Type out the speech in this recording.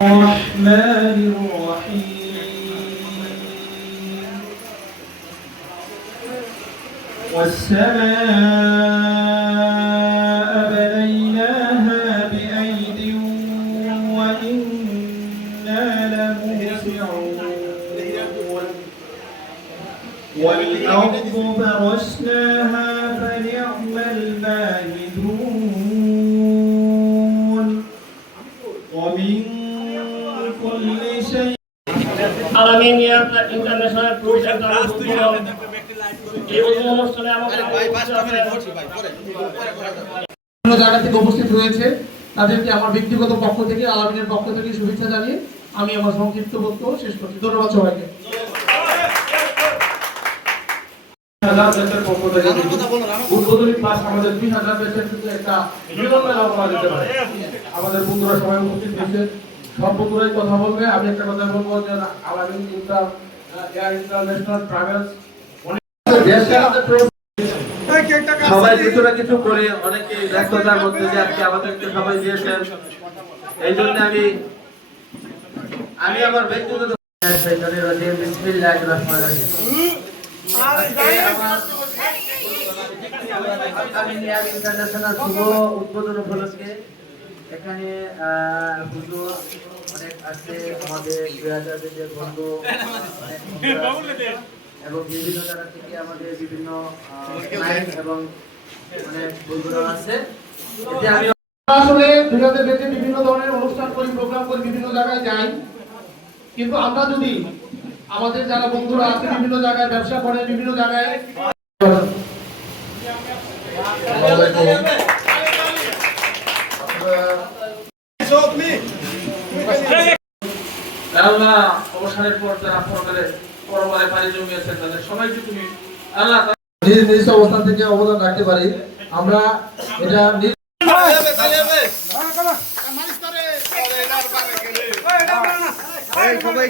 الرحمن الرحيم والسماء بنيناها بأيد وإنا لموسعون والأرض فرشناها فنعم الماهدون ومن كل شيء আলামিনিয়া international tours and travels এই অনুষ্ঠানে আমাদের বিভিন্ন জায়গা থেকে উপস্থিত হয়েছে তাদেরকে আমার ব্যক্তিগত পক্ষ থেকে আলামিনের পক্ষ থেকে শুভেচ্ছা জানিয়ে আমি আমার সংক্ষিপ্ত বক্তব্য শেষ করছি। ধন্যবাদ সবাইকে। উদ্বোধনী ক্লাস আমাদের 2000 ব্যাচের কিন্তু একটা মিলন মেলা করা যেতে পারে। আমাদের বন্ধুরা সবাই উপস্থিত হয়েছে, সব বন্ধুরাই কথা বলবে। আমি একটা কথা বলবো যে আলামিন ইন্টারন্যাশনাল ট্রাভেলস সবাই কিছু না কিছু করে অনেকে ব্যস্ততার মধ্যে যে আজকে আমাদেরকে সবাই দিয়েছেন, এই জন্য আমি আমার ব্যক্তিগত ইন্টারন্যাশনাল শুভ উদ্বোধন উপলক্ষে এখানে হুজুর অনেক আছে, আমাদের 2000 দেশের বন্ধু এবং বিভিন্ন জায়গা থেকে আমাদের বিভিন্ন এবং অনেক বন্ধুরা আছে। আমি আসলে 2000 ব্যাচে বিভিন্ন ধরনের অনুষ্ঠান করি, প্রোগ্রাম করি, বিভিন্ন জায়গায় যাই, কিন্তু আমরা যদি আমাদের যারা বন্ধুরা আছে বিভিন্ন জায়গায় ব্যবসা করে, বিভিন্ন জায়গায় আল্লাহ অবসানের পর যারা পরমারে পানি জমিয়েছেন তাদের সবাইকে তুমি আল্লাহ নিজ নিজ অবস্থান থেকে অবদান রাখতে পারি। আমরা এটা সবাই